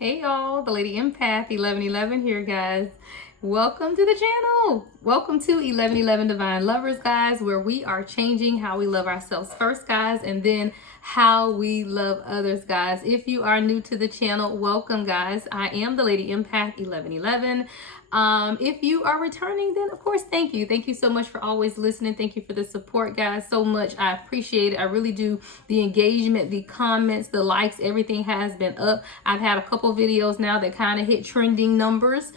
Hey y'all, the Lady Empath 1111 here, guys. Welcome to the channel. Welcome to 1111 Divine Lovers, guys, where we are changing how we love ourselves first, guys, and then how we love others, guys. If you are new to the channel, welcome, guys. I am the Lady Empath 1111. If you are returning, then of course, thank you. Thank you so much for always listening. Thank you for the support, guys, so much. I appreciate it. I really do. The engagement, the comments, the likes, everything has been up. I've had a couple videos now that kind of hit trending numbers.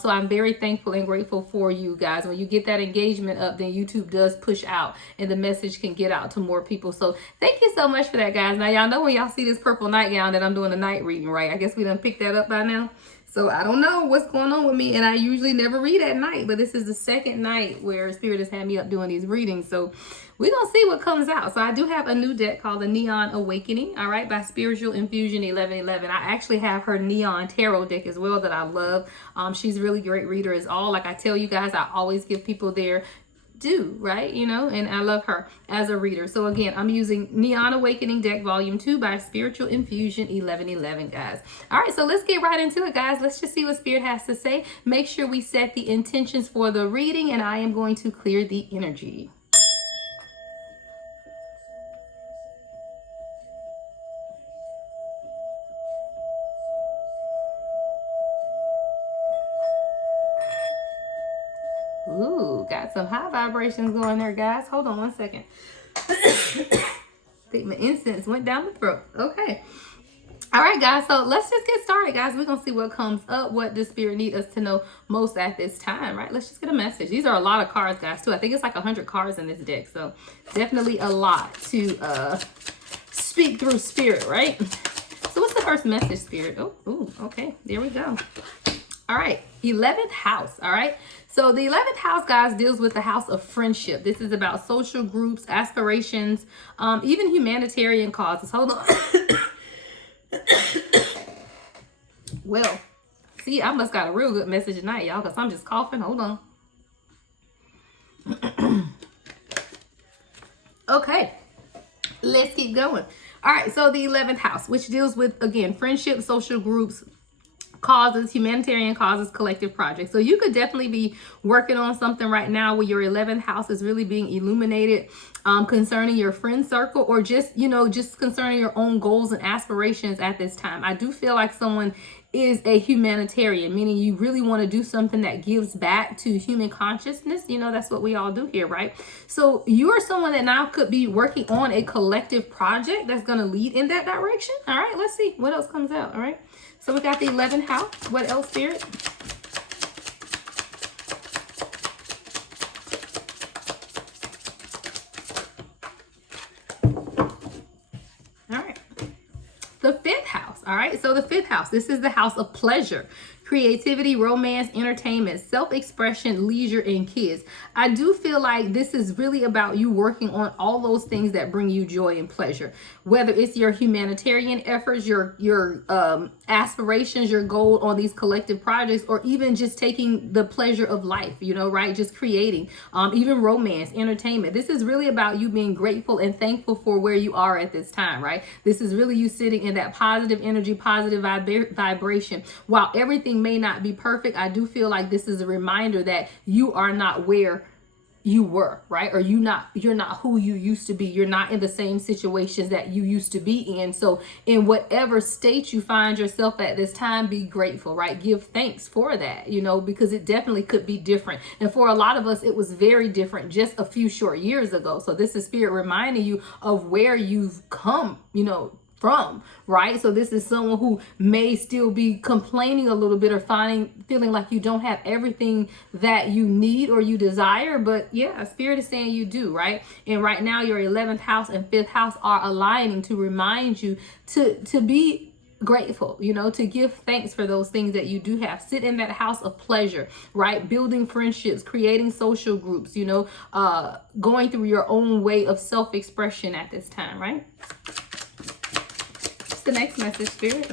So I'm very thankful and grateful for you guys. When you get that engagement up, then YouTube does push out and the message can get out to more people. So thank you so much for that, guys. Now, y'all know when y'all see this purple nightgown that I'm doing a night reading, right? I guess we done picked that up by now. So I don't know what's going on with me, and I usually never read at night, but this is the second night where Spirit has had me up doing these readings. So we're going to see what comes out. So I do have a new deck called the Neon Awakening, all right, by Spiritual Infusion 1111. I actually have her Neon Tarot deck as well that I love. She's a really great reader as all. Like I tell you guys, I always give people their due, right? You know, and I love her as a reader. So again, I'm using Neon Awakening deck volume 2 by Spiritual Infusion 1111, guys. All right, so let's get right into it, guys. Let's just see what Spirit has to say. Make sure we set the intentions for the reading, and I am going to clear the energy. Ooh, got some high vibrations going there, guys. Hold on one second. I think my incense went down the throat. Okay. All right, guys. So let's just get started, guys. We're going to see what comes up, what the Spirit need us to know most at this time, right? Let's just get a message. These are a lot of cards, guys, too. I think it's like 100 cards in this deck. So definitely a lot to speak through Spirit, right? So what's the first message, Spirit? Oh, okay. There we go. All right. 11th house. All right. So the 11th house, guys, deals with the house of friendship. This is about social groups, aspirations, even humanitarian causes. Hold on. Well, see, I must got a real good message tonight, y'all, because I'm just coughing. Hold on. Okay. Let's keep going. All right. So the 11th house, which deals with, again, friendship, social groups, causes, humanitarian causes, collective projects. So you could definitely be working on something right now where your 11th house is really being illuminated concerning your friend circle, or just, you know, just concerning your own goals and aspirations at this time. I do feel like someone is a humanitarian, meaning you really want to do something that gives back to human consciousness. You know, that's what we all do here, right? So you are someone that now could be working on a collective project that's going to lead in that direction. All right, let's see what else comes out. All right. So we got the 11th house. What else, Spirit? All right. The 5th house. All right. So the 5th house, this is the house of pleasure, creativity, romance, entertainment, self-expression, leisure, and kids. I do feel like this is really about you working on all those things that bring you joy and pleasure, whether it's your humanitarian efforts, your aspirations, your goal on these collective projects, or even just taking the pleasure of life, you know, right? Just creating, even romance, entertainment. This is really about you being grateful and thankful for where you are at this time, right? This is really you sitting in that positive energy, positive vibration. While everything may not be perfect, I do feel like this is a reminder that you are not where you were, right? Or you're not who you used to be. You're not in the same situations that you used to be in. So in whatever state you find yourself at this time, be grateful, right? Give thanks for that, you know, because it definitely could be different. And for a lot of us, it was very different just a few short years ago. So this is Spirit reminding you of where you've come, you know, from, right? So this is someone who may still be complaining a little bit or feeling like you don't have everything that you need or you desire, but yeah, Spirit is saying you do, right? And right now your 11th house and 5th house are aligning to remind you to be grateful, you know, to give thanks for those things that you do have. Sit in that house of pleasure, right? Building friendships, creating social groups, you know, going through your own way of self-expression at this time, right? The next message, Spirit.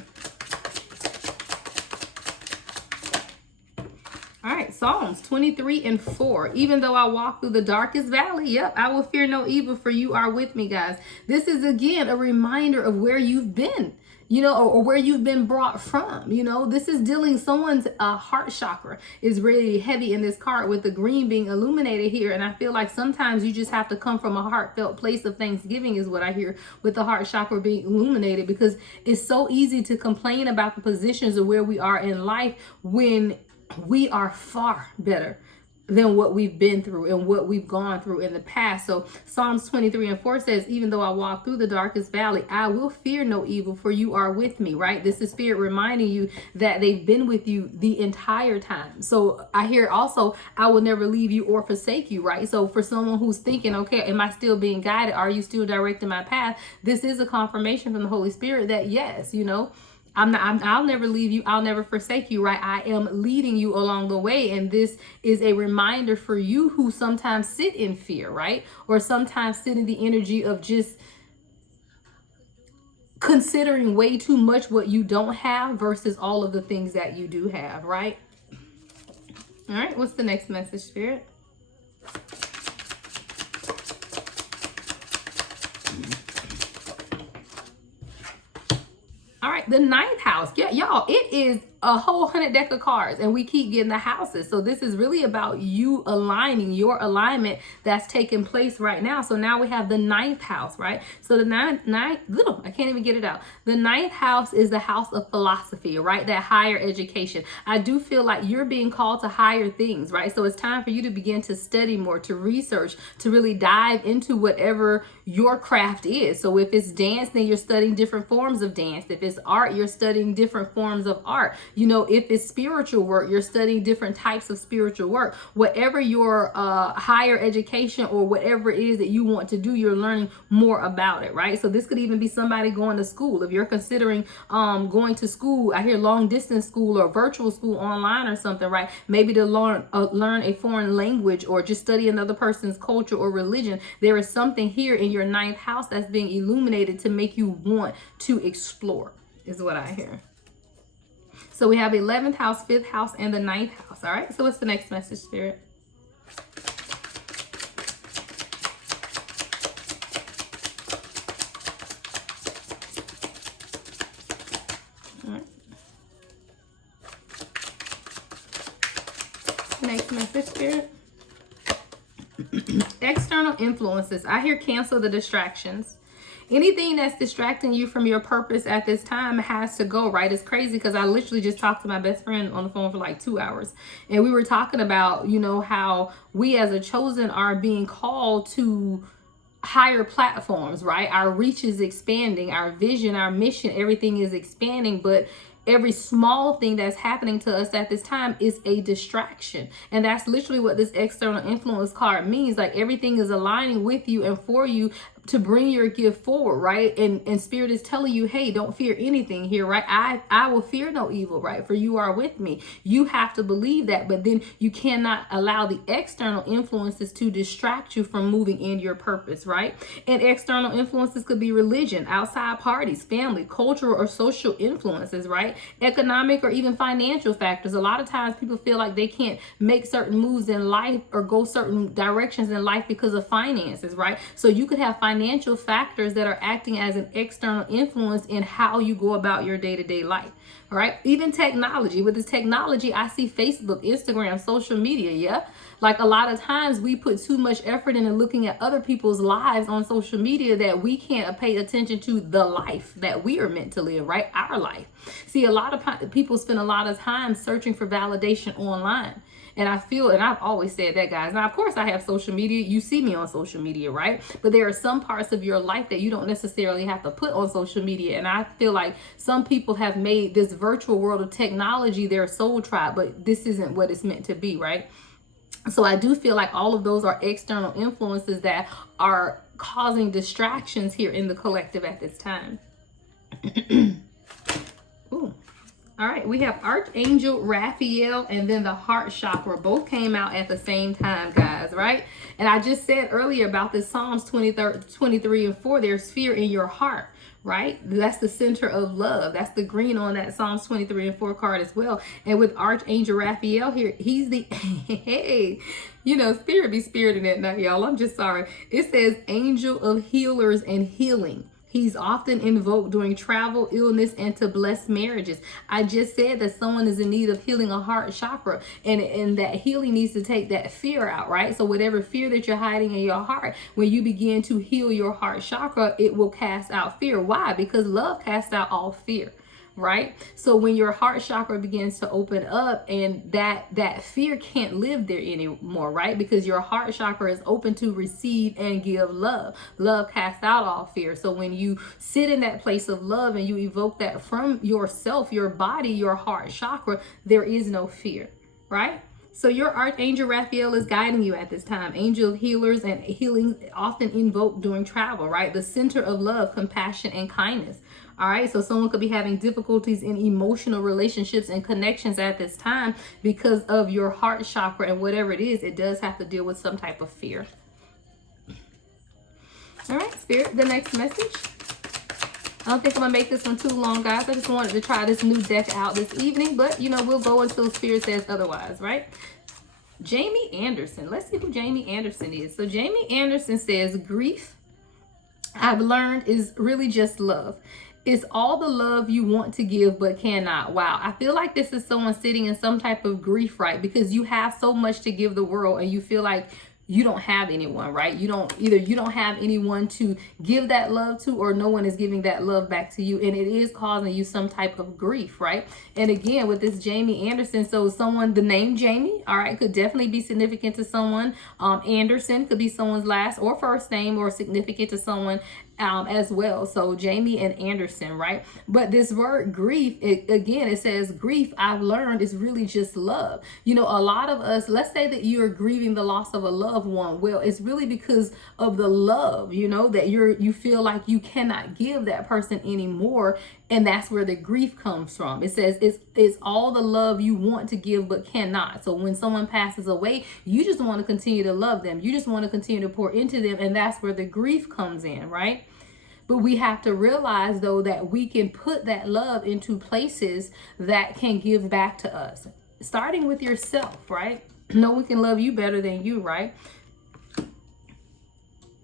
All right, Psalms 23:4. Even though I walk through the darkest valley, yep, I will fear no evil, for you are with me, guys. This is again a reminder of where you've been. or where you've been brought from. This is dealing, someone's heart chakra is really heavy in this card with the green being illuminated here. And I feel like sometimes you just have to come from a heartfelt place of thanksgiving is what I hear with the heart chakra being illuminated, because it's so easy to complain about the positions of where we are in life when we are far better than what we've been through and what we've gone through in the past. So Psalms 23:4 says, even though I walk through the darkest valley, I will fear no evil, for you are with me, right? This is spirit reminding you that they've been with you the entire time. So I hear also, I will never leave you or forsake you, right? So for someone who's thinking, okay, am I still being guided? Are you still directing my path? This is a confirmation from the Holy Spirit that yes, I'll never leave you. I'll never forsake you, right? I am leading you along the way. And this is a reminder for you who sometimes sit in fear, right? Or sometimes sit in the energy of just considering way too much what you don't have versus all of the things that you do have, right? All right, what's the next message, Spirit? All right, the ninth house. Yeah, y'all, it is a whole 100 deck of cards, and we keep getting the houses. So this is really about you aligning your alignment that's taking place right now. So now we have the ninth house, right? So the ninth, I can't even get it out. The ninth house is the house of philosophy, right? That higher education. I do feel like you're being called to higher things, right? So it's time for you to begin to study more, to research, to really dive into whatever your craft is. So if it's dance, then you're studying different forms of dance. If it's art, you're studying different forms of art. If it's spiritual work, you're studying different types of spiritual work. Whatever your higher education or whatever it is that you want to do, you're learning more about it, right? So this could even be somebody going to school. If you're considering going to school, I hear long distance school or virtual school online or something, right? Maybe to learn a foreign language or just study another person's culture or religion. There is something here in your ninth house that's being illuminated to make you want to explore, is what I hear. So we have 11th house, 5th house, and the 9th house. All right. So what's the next message, Spirit? All right. Next message, Spirit. External influences. I hear cancel the distractions. Anything that's distracting you from your purpose at this time has to go, right? It's crazy because I literally just talked to my best friend on the phone for like 2 hours. And we were talking about, how we as a chosen are being called to higher platforms, right? Our reach is expanding, our vision, our mission, everything is expanding. But every small thing that's happening to us at this time is a distraction. And that's literally what this external influence card means. Like everything is aligning with you and for you to bring your gift forward, right? And Spirit is telling you, hey, don't fear anything here, right? I will fear no evil, right? For you are with me. You have to believe that, but then you cannot allow the external influences to distract you from moving in your purpose, right? And external influences could be religion, outside parties, family, cultural or social influences, right? Economic or even financial factors. A lot of times people feel like they can't make certain moves in life or go certain directions in life because of finances, right? So you could have financial factors that are acting as an external influence in how you go about your day-to-day life. All right. Even technology. With this technology, I see Facebook, Instagram, social media. Yeah. Like a lot of times we put too much effort into looking at other people's lives on social media that we can't pay attention to the life that we are meant to live, right? Our life. See, a lot of people spend a lot of time searching for validation online. And I feel, and I've always said that, guys. Now, of course, I have social media. You see me on social media, right? But there are some parts of your life that you don't necessarily have to put on social media. And I feel like some people have made this virtual world of technology their soul tribe, but this isn't what it's meant to be, right? So I do feel like all of those are external influences that are causing distractions here in the collective at this time. Ooh. All right, we have Archangel Raphael and then the heart chakra. Both came out at the same time, guys, right? And I just said earlier about this Psalms 23 and 4, there's fear in your heart, right? That's the center of love. That's the green on that Psalms 23 and 4 card as well. And with Archangel Raphael here, he's the, hey, Spirit be spiriting at night, y'all. I'm just sorry. It says angel of healers and healing. He's often invoked during travel, illness, and to bless marriages. I just said that someone is in need of healing a heart chakra, and that healing needs to take that fear out, right? So whatever fear that you're hiding in your heart, when you begin to heal your heart chakra, it will cast out fear. Why? Because love casts out all fear, right? So when your heart chakra begins to open up, and that fear can't live there anymore, right? Because your heart chakra is open to receive and give love. Love casts out all fear. So when you sit in that place of love and you evoke that from yourself, your body, your heart chakra, there is no fear, right? So your Archangel Raphael is guiding you at this time. Angel healers and healing often invoked during travel, right? The center of love, compassion, and kindness. All right, so someone could be having difficulties in emotional relationships and connections at this time because of your heart chakra, and whatever it is, it does have to deal with some type of fear. All right, Spirit, the next message. I don't think I'm gonna make this one too long, guys. I just wanted to try this new deck out this evening, but you know, we'll go until Spirit says otherwise, right? Jamie Anderson. Let's see who Jamie Anderson is. So Jamie Anderson says, grief, I've learned, is really just love. It's all the love you want to give but cannot. Wow. I feel like this is someone sitting in some type of grief, right? Because you have so much to give the world and you feel like you don't have anyone, right? You don't have anyone to give that love to, or no one is giving that love back to you, and it is causing you some type of grief, right? And again, with this Jamie Anderson, so someone, the name Jamie, all right, could definitely be significant to someone. Anderson could be someone's last or first name, or significant to someone as well. So Jamie and Anderson, right? But this word grief, it says grief, I've learned, is really just love. You know, a lot of us, let's say that you're grieving the loss of a loved one. Well, it's really because of the love, you know, that you feel like you cannot give that person anymore. And that's where the grief comes from. It says it's all the love you want to give but cannot. So when someone passes away, you just want to continue to love them. You just want to continue to pour into them. And that's where the grief comes in, right? But we have to realize, though, that we can put that love into places that can give back to us. Starting with yourself, right? No one can love you better than you, right?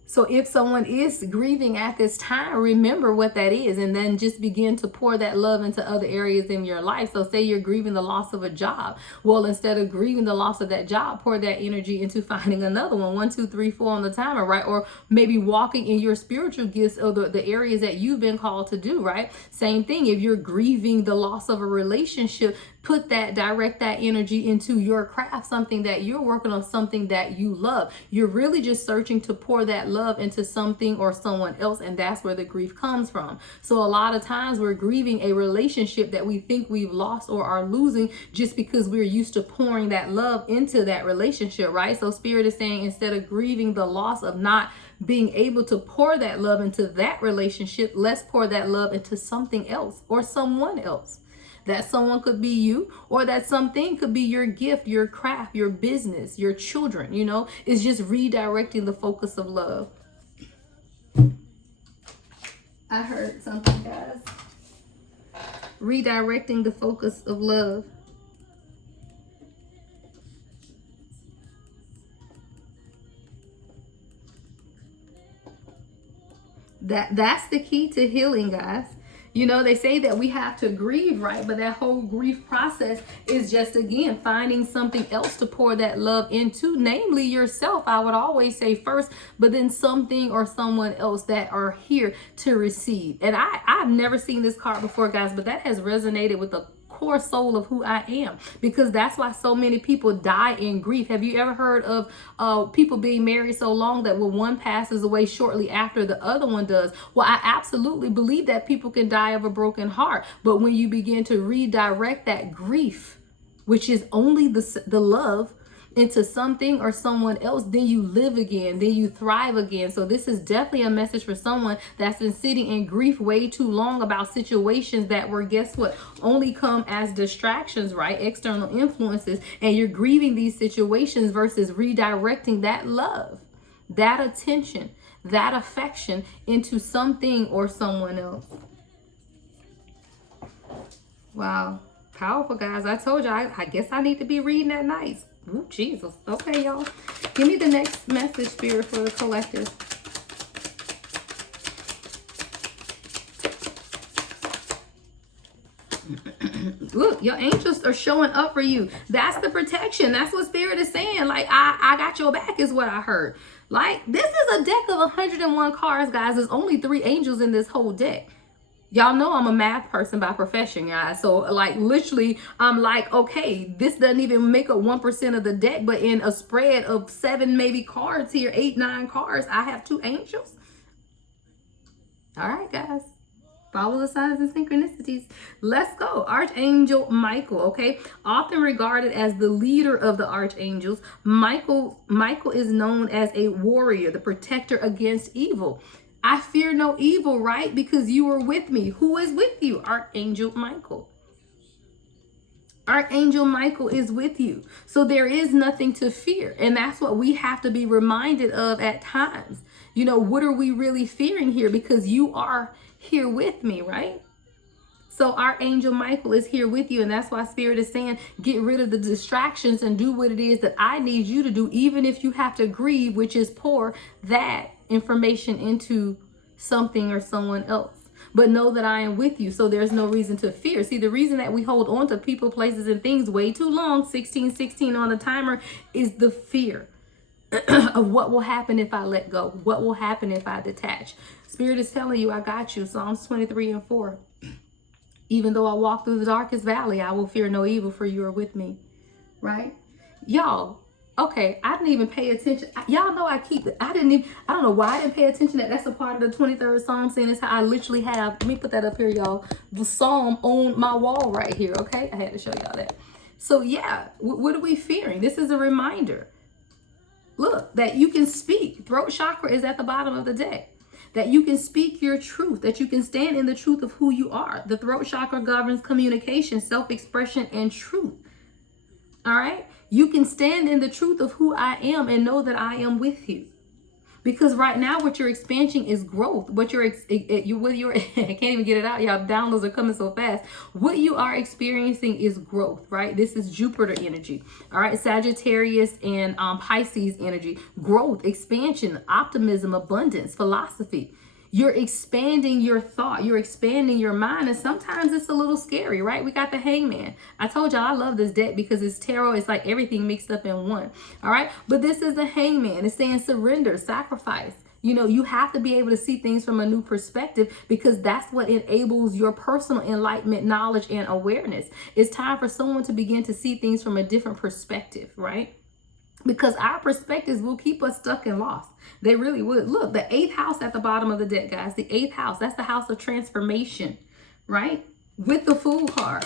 So if someone is grieving at this time, remember what that is, and then just begin to pour that love into other areas in your life. So say you're grieving the loss of a job. Well, instead of grieving the loss of that job, pour that energy into finding another one. 1, 2, 3, 4 on the timer, right? Or maybe walking in your spiritual gifts, or the areas that you've been called to do, right? Same thing. If you're grieving the loss of a relationship, direct that energy into your craft, something that you're working on, something that you love. You're really just searching to pour that love into something or someone else, and that's where the grief comes from. So a lot of times we're grieving a relationship that we think we've lost or are losing just because we're used to pouring that love into that relationship, right? So Spirit is saying, instead of grieving the loss of not being able to pour that love into that relationship, let's pour that love into something else or someone else. That someone could be you, or that something could be your gift, your craft, your business, your children, you know. It's just redirecting the focus of love. I heard something, guys. Redirecting the focus of love. That's the key to healing, guys. You know, they say that we have to grieve, right? But that whole grief process is just, again, finding something else to pour that love into, namely yourself. I would always say first, but then something or someone else that are here to receive. And I've never seen this card before, guys, but that has resonated with the core soul of who I am, because that's why so many people die in grief. Have you ever heard of people being married so long that when one passes away shortly after the other one does? Well, I absolutely believe that people can die of a broken heart, but when you begin to redirect that grief, which is only the love, into something or someone else, then you live again, then you thrive again. So this is definitely a message for someone that's been sitting in grief way too long about situations that were, guess what, only come as distractions, right? External influences. And you're grieving these situations versus redirecting that love, that attention, that affection into something or someone else. Wow. Powerful, guys. I told you, I guess I need to be reading at night. Ooh, Jesus. Okay, y'all. Give me the next message, Spirit, for the collective. Look, your angels are showing up for you. That's the protection. That's what Spirit is saying. Like, I got your back is what I heard. Like, this is a deck of 101 cards, guys. There's only 3 angels in this whole deck. Y'all know I'm a math person by profession, guys. So, like, literally, I'm like, okay, this doesn't even make up 1% of the deck, but in a spread of 7 maybe cards here, 8, 9 cards, I have 2 angels. All right, guys. Follow the signs and synchronicities. Let's go. Archangel Michael, okay? Often regarded as the leader of the archangels, Michael is known as a warrior, the protector against evil. I fear no evil, right? Because you are with me. Who is with you? Archangel Michael. Archangel Michael is with you. So there is nothing to fear. And that's what we have to be reminded of at times. You know, what are we really fearing here? Because you are here with me, right? So Archangel Michael is here with you. And that's why Spirit is saying, get rid of the distractions and do what it is that I need you to do, even if you have to grieve, which is pour that information into something or someone else. But know that I am with you, so there's no reason to fear. See, the reason that we hold on to people, places, and things way too long, 16 on the timer, is the fear of what will happen if I let go. What will happen if I detach? Spirit is telling you, I got you. Psalms 23:4. Even though I walk through the darkest valley, I will fear no evil, for you are with me. Right? Y'all, okay, I didn't even pay attention. Y'all know I don't know why I didn't pay attention. That's a part of the 23rd Psalm, saying this how I literally have, let me put that up here, y'all, the Psalm on my wall right here, okay? I had to show y'all that. So yeah, what are we fearing? This is a reminder. Look, that you can speak. Throat chakra is at the bottom of the deck. That you can speak your truth, that you can stand in the truth of who you are. The throat chakra governs communication, self-expression, and truth. All right? You can stand in the truth of who I am and know that I am with you. Because right now, what you're experiencing is growth. I can't even get it out. Y'all downloads are coming so fast. What you are experiencing is growth, right? This is Jupiter energy. All right. Sagittarius and Pisces energy. Growth, expansion, optimism, abundance, philosophy. You're expanding your thought. You're expanding your mind. And sometimes it's a little scary, right? We got the Hangman. I told y'all I love this deck because it's tarot. It's like everything mixed up in one. All right. But this is the Hangman. It's saying surrender, sacrifice. You know, you have to be able to see things from a new perspective, because that's what enables your personal enlightenment, knowledge, and awareness. It's time for someone to begin to see things from a different perspective, right? Because our perspectives will keep us stuck and lost. They really would. Look, the 8th house at the bottom of the deck, guys. The 8th house, that's the house of transformation, right? With the Fool card.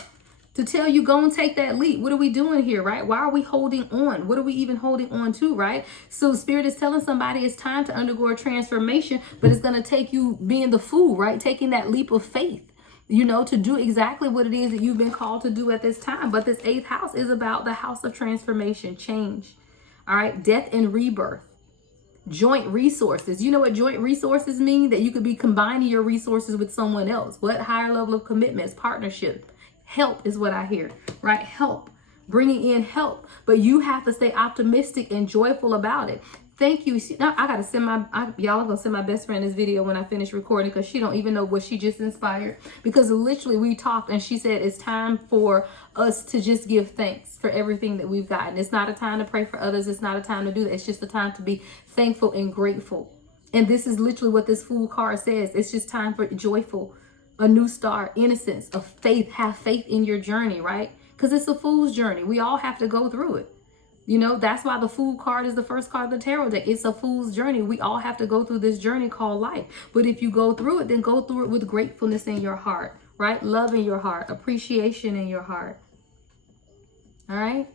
To tell you, go and take that leap. What are we doing here, right? Why are we holding on? What are we even holding on to, right? So Spirit is telling somebody it's time to undergo a transformation, but it's going to take you being the fool, right? Taking that leap of faith, you know, to do exactly what it is that you've been called to do at this time. But this 8th house is about the house of transformation, change. All right, death and rebirth, joint resources. You know what joint resources mean? That you could be combining your resources with someone else. What higher level of commitments, partnership, help is what I hear, right? Help, bringing in help, but you have to stay optimistic and joyful about it. Thank you. Now I gotta send y'all are gonna send my best friend this video when I finish recording, because she don't even know what she just inspired. Because literally we talked and she said it's time for us to just give thanks for everything that we've gotten. It's not a time to pray for others. It's not a time to do that. It's just a time to be thankful and grateful. And this is literally what this Fool card says. It's just time for joyful, a new start, innocence, of faith. Have faith in your journey, right? Because it's a fool's journey. We all have to go through it. You know, that's why the Fool card is the first card of the tarot deck. It's a fool's journey. We all have to go through this journey called life. But if you go through it, then go through it with gratefulness in your heart, right? Love in your heart, appreciation in your heart. All right.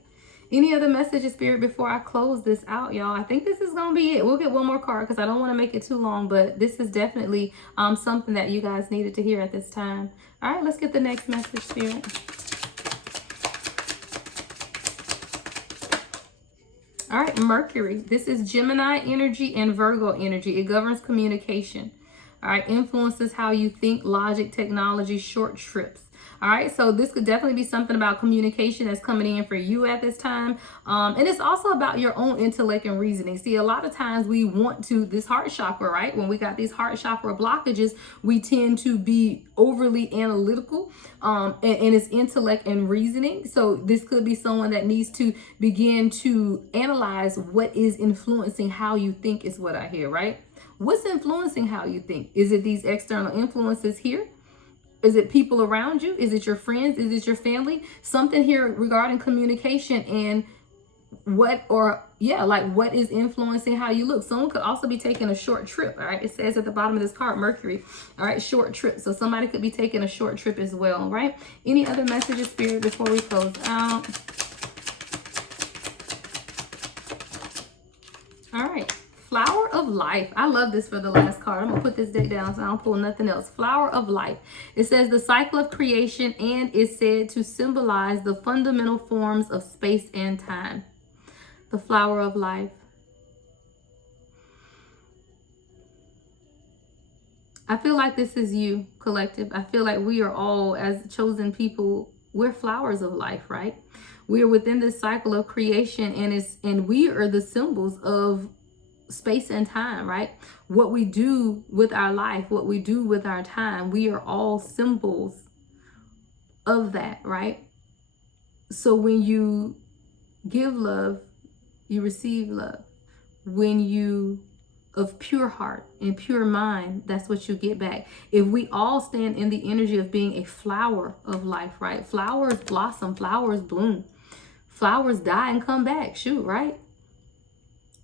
Any other messages, Spirit, before I close this out, y'all? I think this is going to be it. We'll get one more card because I don't want to make it too long, but this is definitely something that you guys needed to hear at this time. All right, let's get the next message, Spirit. All right, Mercury. This is Gemini energy and Virgo energy. It governs communication. All right, influences how you think, logic, technology, short trips. All right, so this could definitely be something about communication that's coming in for you at this time. And it's also about your own intellect and reasoning. See, a lot of times we want to, this heart chakra, right? When we got these heart chakra blockages, we tend to be overly analytical, and it's intellect and reasoning. So this could be someone that needs to begin to analyze what is influencing how you think, is what I hear, right? What's influencing how you think? Is it these external influences here? Is it people around you? Is it your friends? Is it your family? Something here regarding communication and what is influencing how you look. Someone could also be taking a short trip. All right, it says at the bottom of this card, Mercury. All right, short trip. So somebody could be taking a short trip as well. All right, any other messages, Spirit, before we close out? All right, Flower of Life. I love this for the last card. I'm gonna put this deck down so I don't pull nothing else. Flower of Life. It says the cycle of creation and is said to symbolize the fundamental forms of space and time. The flower of life. I feel like this is you, collective. I feel like we are all, as chosen people, we're flowers of life, right? We are within this cycle of creation, and we are the symbols of space and time, right? What we do with our life, what we do with our time, we are all symbols of that, right? So when you give love, you receive love. When you, of pure heart and pure mind, that's what you get back. If we all stand in the energy of being a flower of life, right? Flowers blossom, flowers bloom, flowers die and come back, shoot, right?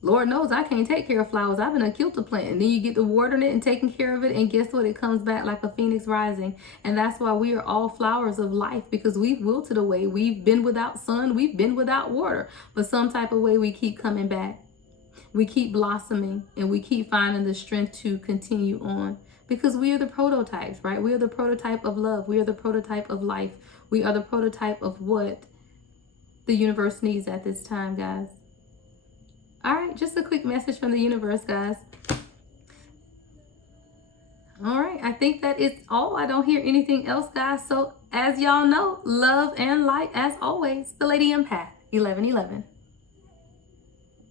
Lord knows I can't take care of flowers. I've been a kilter plant. And then you get to watering it and taking care of it. And guess what? It comes back like a phoenix rising. And that's why we are all flowers of life, because we've wilted away. We've been without sun. We've been without water. But some type of way we keep coming back. We keep blossoming and we keep finding the strength to continue on, because we are the prototypes, right? We are the prototype of love. We are the prototype of life. We are the prototype of what the universe needs at this time, guys. All right, just a quick message from the universe, guys. All right, I think that is all. I don't hear anything else, guys. So as y'all know, love and light as always. The Lady Empath, 1111.